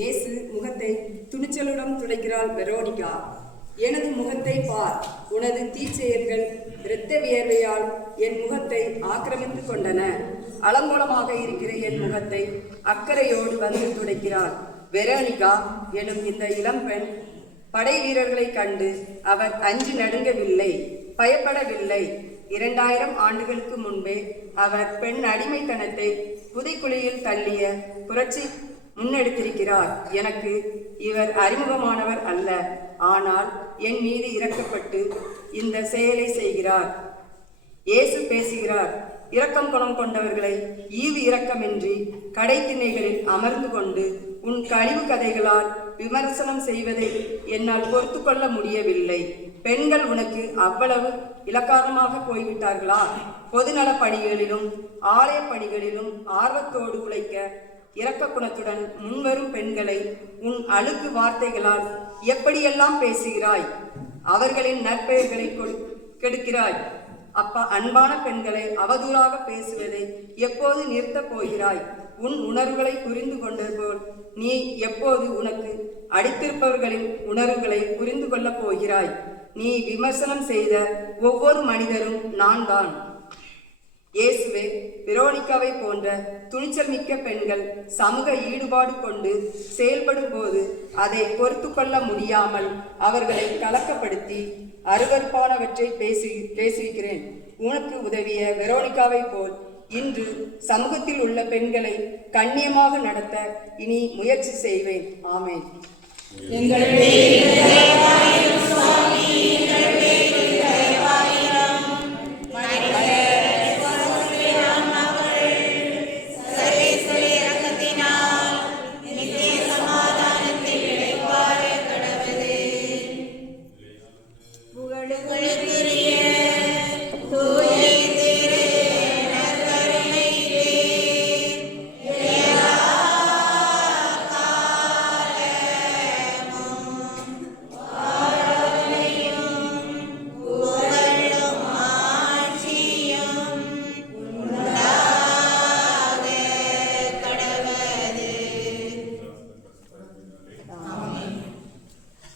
இயேசு முகத்தை துணிச்சலுடன் துடைக்கிறாள் வெரோனிகா. எனது முகத்தை பார், உனது தீச்செயல்கள் இரத்த வியர்வையால் என் முகத்தை ஆக்கிரமித்து கொண்டன. அலங்கோலமாக இருக்கிற என் முகத்தை அக்கறையோடு வந்து துடைக்கிறாள். வெரோனிகா எனும் இந்த இளம்பெண் படை வீரர்களை கண்டு அவர் அஞ்சு நடுங்கவில்லை, பயப்படவில்லை. 2000 ஆண்டுகளுக்கு முன்பே அவர் பெண் அடிமைத்தனத்தை புதைக்குழியில் தள்ளிய புரட்சி முன்னெடுத்திருக்கிறார். எனக்கு இவர் அறிமுகமானவர் அல்ல, ஆனால் என் மீது இரக்கப்பட்டு இந்த செயலை செய்கிறார். இயேசு பேசுகிறார். இரக்கம் குணம் கொண்டவர்களை ஈவு இரக்கமின்றி கடை திண்ணைகளில் அமர்ந்து கொண்டு உன் கழிவு கதைகளால் விமர்சனம் செய்வதை என்னால் பொறுத்து கொள்ள முடியவில்லை. பெண்கள் உனக்கு அவ்வளவு இலக்காரமாக போய்விட்டார்களா? பொதுநல பணிகளிலும் ஆலய பணிகளிலும் ஆர்வத்தோடு உழைக்க இரக்க குணத்துடன் முன்வரும் பெண்களை உன் அழுக்கு வார்த்தைகளால் எப்படியெல்லாம் பேசுகிறாய்? அவர்களின் நற்பெயர்களை கெடுக்கிறாய். அப்பா, அன்பான பெண்களை அவதூறாக பேசுவதை எப்போது நிறுத்தப் போகிறாய்? உன் உணர்வுகளை புரிந்து கொண்டது போல் நீ எப்போது உனக்கு அடித்திருப்பவர்களின் உணர்வுகளை புரிந்து கொள்ளப் போகிறாய்? நீ விமர்சனம் செய்த ஒவ்வொரு மனிதரும் நான் தான். இயேசுவே, வெரோனிகாவை போன்ற துணிச்சல் மிக்க பெண்கள் சமூக ஈடுபாடு கொண்டு செயல்படும் போது அதை பொறுத்து கொள்ள முடியாமல் அவர்களை கலக்கப்படுத்தி அருவருப்பானவற்றை பேசியிருக்கிறேன். உனக்கு உதவிய வெரோனிகாவை போல் இன்று சமூகத்தில் உள்ள பெண்களை கண்ணியமாக நடத்த இனி முயற்சி செய்வேன். ஆமென்.